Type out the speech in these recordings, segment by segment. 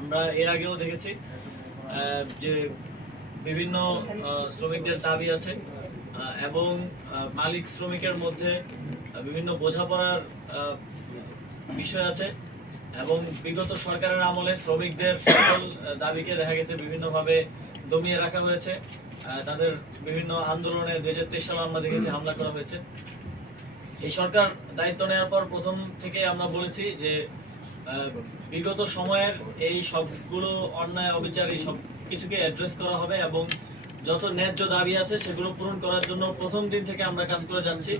আমরা এর আগেও দেখেছি যে বিভিন্ন শ্রমিকদের দাবি আছে এবং মালিক শ্রমিকের মধ্যে বিভিন্ন বোঝাপড়ার বিষয় আছে, এবং বিগত সরকারের আমলে শ্রমিকদের সকল দাবিকে দেখা গেছে বিভিন্নভাবে দমিয়ে রাখা হয়েছে তাদের বিভিন্ন আন্দোলনে দুই হাজার তেইশ সালে আমরা দেখেছি হামলা করা হয়েছে। এই সরকার দায়িত্ব নেওয়ার পর প্রথম থেকে আমরা বলেছি যে বিগত সময়ের এই সবগুলো অন্যায়, অবিচার, এই সব কিছুকে অ্যাড্রেস করা হবে এবং যত ন্যায্য দাবি আছে সেগুলো পূরণ করার জন্য প্রথম দিন থেকে আমরা কাজ করে যাচ্ছি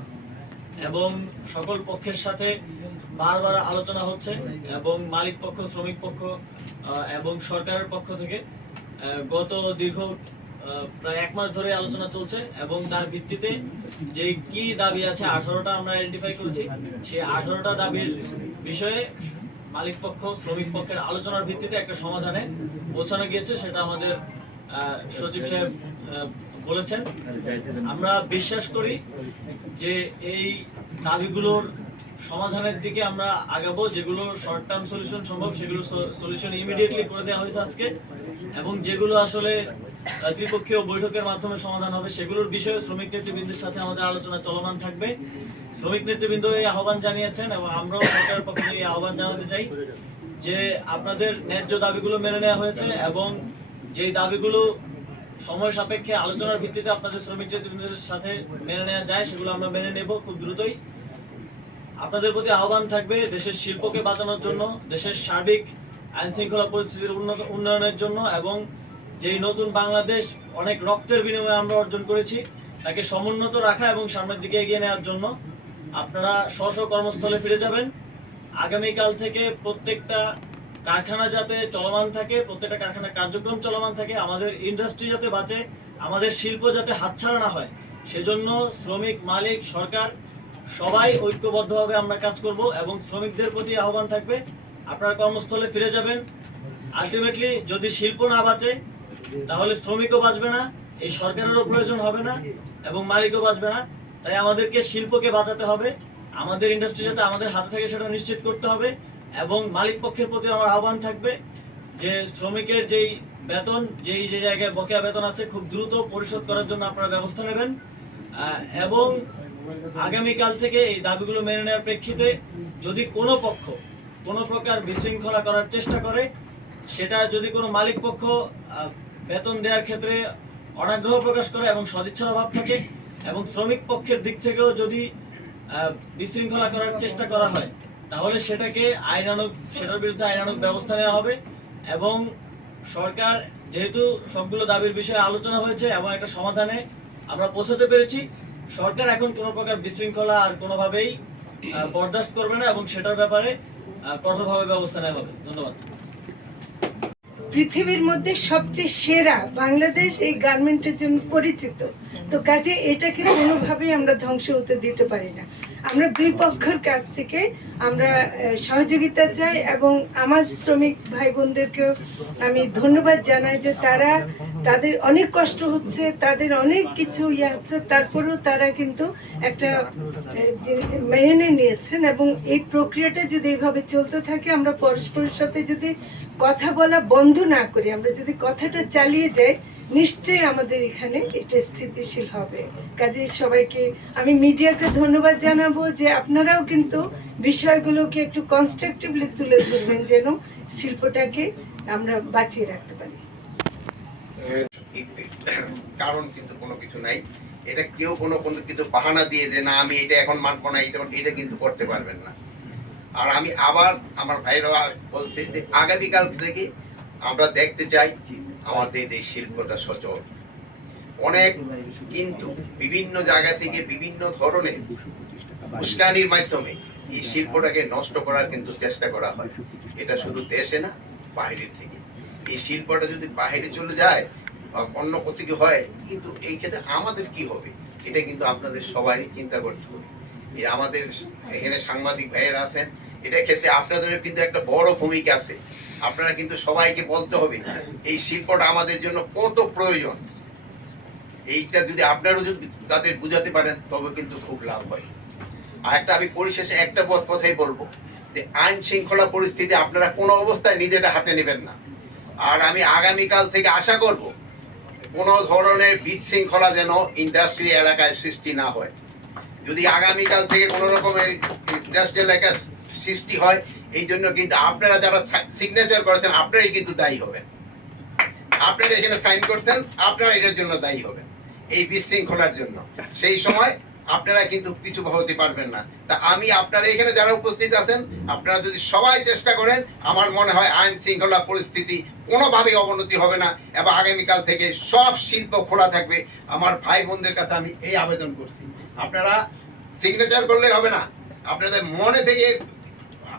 এবং সকল পক্ষের সাথে বারবার আলোচনা হচ্ছে এবং মালিক পক্ষ, শ্রমিক পক্ষ এবং সরকারের পক্ষ থেকে গত দীর্ঘ প্রায় এক মাস ধরে আলোচনা চলছে এবং তার ভিত্তিতে যে কি দাবি আছে আঠারোটা আমরা আইডেন্টিফাই করেছি। সেই আঠারোটা দাবির বিষয়ে মালিক পক্ষ, শ্রমিক পক্ষের আলোচনার ভিত্তিতে একটা সমাধানে পৌঁছানো গিয়েছে, সেটা আমাদের সচিব সাহেব বলেছেন। আমরা বিশ্বাস করি যে এই দাবিগুলোর সমাধানের দিকে আমরা আগাবো, যেগুলো শর্ট টার্ম সলিউশন সম্ভব, সেগুলো সলিউশন ইমিডিয়েটলি করে দেওয়া হয়েছে আজকে, এবং যেগুলো আসলে ত্রিপক্ষীয় বৈঠকের মাধ্যমে সমাধান হবে, সেগুলোর বিষয়ে শ্রমিক নেতৃবৃন্দের সাথে আমাদের আলোচনা চলমান থাকবে। শ্রমিক নেতৃবৃন্দ এই আহ্বান জানিয়েছেন এবং আমরাও সরকারের পক্ষ থেকে আহ্বান জানাতে চাই যে আপনাদের ন্যায্য দাবিগুলো মেনে নেওয়া হয়েছে এবং যেই দাবিগুলো সময় সাপেক্ষে আলোচনার ভিত্তিতে আপনাদের শ্রমিক নেতৃবৃন্দের সাথে মেনে নেওয়া যায়, সেগুলো আমরা মেনে নেব খুব দ্রুতই। আপনাদের প্রতি আহ্বান থাকবে দেশের শিল্পকে বাঁচানোর জন্য, দেশের সার্বিক আইন শৃঙ্খলা পরিস্থিতির উন্নয়নের জন্য এবং যেই নতুন বাংলাদেশ অনেক রক্তের বিনিময়ে আমরা অর্জন করেছি, তাকে সমুন্নত রাখা এবং সামনের দিকে এগিয়ে নেওয়ার জন্য আপনারা স্ব স্ব কর্মস্থলে ফিরে যাবেন। আগামীকাল থেকে প্রত্যেকটা কারখানা যাতে চলমান থাকে, প্রত্যেকটা কারখানার কার্যক্রম চলমান থাকে, আমাদের ইন্ডাস্ট্রি যাতে বাঁচে, আমাদের শিল্প যাতে হাতছাড়া না হয়, সেজন্য শ্রমিক, মালিক, সরকার, সবাই ঐক্যবদ্ধভাবে আমরা কাজ করব এবং শ্রমিকদের প্রতি আহ্বান থাকবে। আপনারা কর্মস্থলে ফিরে যাবেন। আলটিমেটলি যদি শিল্প না বাঁচে তাহলে শ্রমিকও বাঁচবে না, এই সরকারেরও প্রয়োজন হবে না এবং মালিকও বাঁচবে না। তাই আমাদেরকে শিল্পকে বাঁচাতে হবে, আমাদের ইন্ডাস্ট্রি যাতে আমাদের হাতে থাকে সেটা নিশ্চিত করতে হবে এবং মালিক পক্ষের প্রতি আমার আহ্বান থাকবে যে শ্রমিকের যেই বেতন, যেই যে জায়গায় বকেয়া বেতন আছে খুব দ্রুত পরিশোধ করার জন্য আপনারা ব্যবস্থা নেবেন। এবং আগামীকাল থেকে এই দাবিগুলো মেনে নেওয়ার প্রেক্ষিতে যদি কোনো পক্ষ কোনো প্রকার বিশৃঙ্খলা করার চেষ্টা করে, সেটা যদি কোনো মালিক পক্ষ বেতন দেওয়ার ক্ষেত্রে অনাগ্রহ প্রকাশ করে এবং সদিচ্ছার অভাব থাকে এবং শ্রমিক পক্ষের দিক থেকেও যদি বিশৃঙ্খলা করার চেষ্টা করা হয়, তাহলে সেটাকে আইনানুগ সেটার বিরুদ্ধে আইনানুগ ব্যবস্থা নেওয়া হবে এবং সরকার যেহেতু সবগুলো দাবির বিষয়ে আলোচনা হয়েছে এবং একটা সমাধানে আমরা পৌঁছাতে পেরেছি, সরকার এখন কোনো প্রকার বিশৃঙ্খলা আর কোনোভাবেই বরদাস্ত করবে না এবং সেটার ব্যাপারে কঠোরভাবে ব্যবস্থা নেওয়া হবে। ধন্যবাদ। পৃথিবীর মধ্যে সবচেয়ে সেরা বাংলাদেশ এই গার্মেন্টের জন্য পরিচিত। তো কাজে এটাকে কোনোভাবেই আমরা ধ্বংস হতে দিতে পারি না। আমরা দুই পক্ষের কাছ থেকে আমরা সহযোগিতা চাই এবং আমার শ্রমিক ভাই বোনদেরকেও আমি ধন্যবাদ জানাই যে তারা তাদের অনেক কষ্ট হচ্ছে, তাদের অনেক কিছু ইয়ে হচ্ছে, তারপরেও তারা কিন্তু একটা মেনে নিয়েছেন এবং এই প্রক্রিয়াটা যদি এইভাবে চলতে থাকে, আমরা পরস্পরের সাথে যদি কথা বলা বন্ধ না করি আমরা যদি কথাটা চালিয়ে যাই, নিশ্চয়ই আমাদের এখানে এটা স্থিতিশীল হবে। কাজে সবাইকে আমি মিডিয়াকে ধন্যবাদ জানাব যে আপনারাও কিন্তু বিষয়গুলোকে একটু কনস্ট্রাকটিভলি তুলে ধরবেন যেন শিল্পটাকে আমরা বাঁচিয়ে রাখতে পারি। কারণ কিন্তু কোনো কিছু নাই। এটা কেউ কোনো কোনো কিছু বাহানা দিয়ে যে, না, আমি এটা এখন মানবো না, এটা এটা কিন্তু করতে পারবেন না। আর আমি আবার আমার ভাইরা বলছে যে আগামীকাল থেকে আমরা দেখতে চাই আমাদের এই শিল্পটা সচল। অনেক কিন্তু বিভিন্ন জায়গা থেকে বিভিন্ন ধরনের উস্কানির মাধ্যমে এই শিল্পটাকে নষ্ট করার কিন্তু চেষ্টা করা হয়। এটা শুধু দেশে না বাইরের থেকে। এই শিল্পটা যদি বাইরে চলে যায় বা অন্য কোথাও হয়, কিন্তু এই ক্ষেত্রে আমাদের কি হবে? এটা কিন্তু আপনাদের সবারই চিন্তা করতে হবে। আমাদের এখানে সাংবাদিক ভাইয়েরা আছেন এটা ক্ষেত্রে আপনাদেরও কিন্তু একটা বড় ভূমিকা আছে। আপনারা কিন্তু সবাইকে বলতে হবে, এই শিল্পটা আমাদের জন্য কত প্রয়োজন। এইটা যদি আপনারও যদি তাদের বুঝাতে পারেন, তবে কিন্তু খুব লাভ হয়। আর একটা আমি পরিশেষে একটা পথ কথাই বলব, যে আইন শৃঙ্খলা পরিস্থিতি আপনারা কোনো অবস্থায় নিজেরা হাতে নেবেন না। আর আমি আগামীকাল থেকে আশা করব, কোনো ধরনের বিশৃঙ্খলা যেন ইন্ডাস্ট্রি এলাকায় সৃষ্টি না হয়। যদি আগামীকাল থেকে কোনো রকমের ইন্ডাস্ট্রি এলাকায় সৃষ্টি হয়, এই জন্য কিন্তু আপনারা যারা সিগনেচার করেছেন, আপনারাই কিন্তু দায়ী হবেন। আপনারা এখানে সাইন করছেন, আপনারা এটার জন্য দায়ী হবেন, এই বিশৃঙ্খলার জন্য। সেই সময় আপনারা কিন্তু কিছু হতে পারবেন না। তা আমি আপনারা এখানে যারা উপস্থিত আছেন, আপনারা যদি সবাই চেষ্টা করেন, আমার মনে হয় আইন শৃঙ্খলা পরিস্থিতি কোনোভাবেই অবনতি হবে না এবং আগামীকাল থেকে সব শিল্প খোলা থাকবে। আমার ভাই বোনদের কাছে আমি এই আবেদন করছি। আপনারা সিগনেচার করলে হবে না। আপনাদের মনে থেকে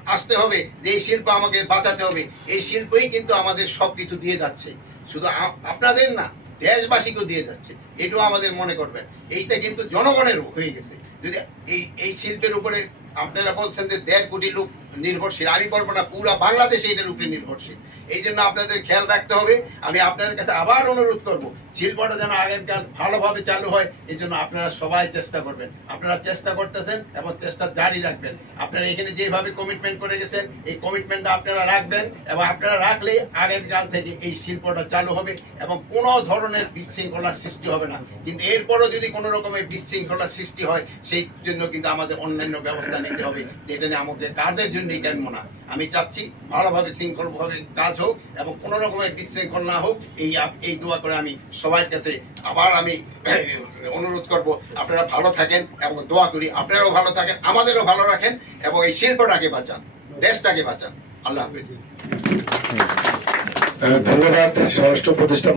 আসতে হবে যে এই শিল্প আমাকে বাঁচাতে হবে। এই শিল্পই কিন্তু আমাদের সব কিছু দিয়ে যাচ্ছে। শুধু আপনাদের না, দেশবাসীকেও দিয়ে যাচ্ছে। এটাও আমাদের মনে করবেন। এইটা কিন্তু জনগণের হয়ে গেছে। যদি এই এই শিল্পের উপরে আপনারা বলছেন যে দেড় কোটি লোক নির্ভরশীল। আমি বলব না, পুরা বাংলাদেশে এটার উপরে নির্ভরশীল। এই জন্য আপনাদের খেয়াল রাখতে হবে। আমি আপনাদের কাছে আবার অনুরোধ করব শিল্পটা যেন আগামীকাল ভালোভাবে চালু হয়, এই জন্য আপনারা সবাই চেষ্টা করবেন। আপনারা চেষ্টা করতেছেন এবং চেষ্টা জারি রাখবেন। আপনারা এখানে যেভাবে কমিটমেন্ট করে গেছেন, এই কমিটমেন্টটা আপনারা রাখবেন এবং আপনারা রাখলে আগামীকাল থেকে এই শিল্পটা চালু হবে এবং কোনো ধরনের বিশৃঙ্খলার সৃষ্টি হবে না। কিন্তু এরপরও যদি কোনো রকমের বিশৃঙ্খলার সৃষ্টি হয়, সেই জন্য কিন্তু আমাদের অন্যান্য ব্যবস্থা নিতে হবে। যেটা নিয়ে আমাদের কাজের জন্যই কাম্য না। আমি চাচ্ছি ভালোভাবে, শৃঙ্খলভাবে কাজ হোক এবং কোনো রকমের বিশৃঙ্খল না হোক, এই এই দোয়া করে আমি সবার কাছে আবার আমি অনুরোধ করব, আপনারা ভালো থাকেন এবং দোয়া করি, আপনারাও ভালো থাকেন, আমাদেরও ভালো রাখেন এবং এই শিল্পটাকে বাঁচান, দেশটাকে বাঁচান। আল্লাহ হাফেজ। ধন্যবাদ, স্বরাষ্ট্র প্রতিষ্ঠান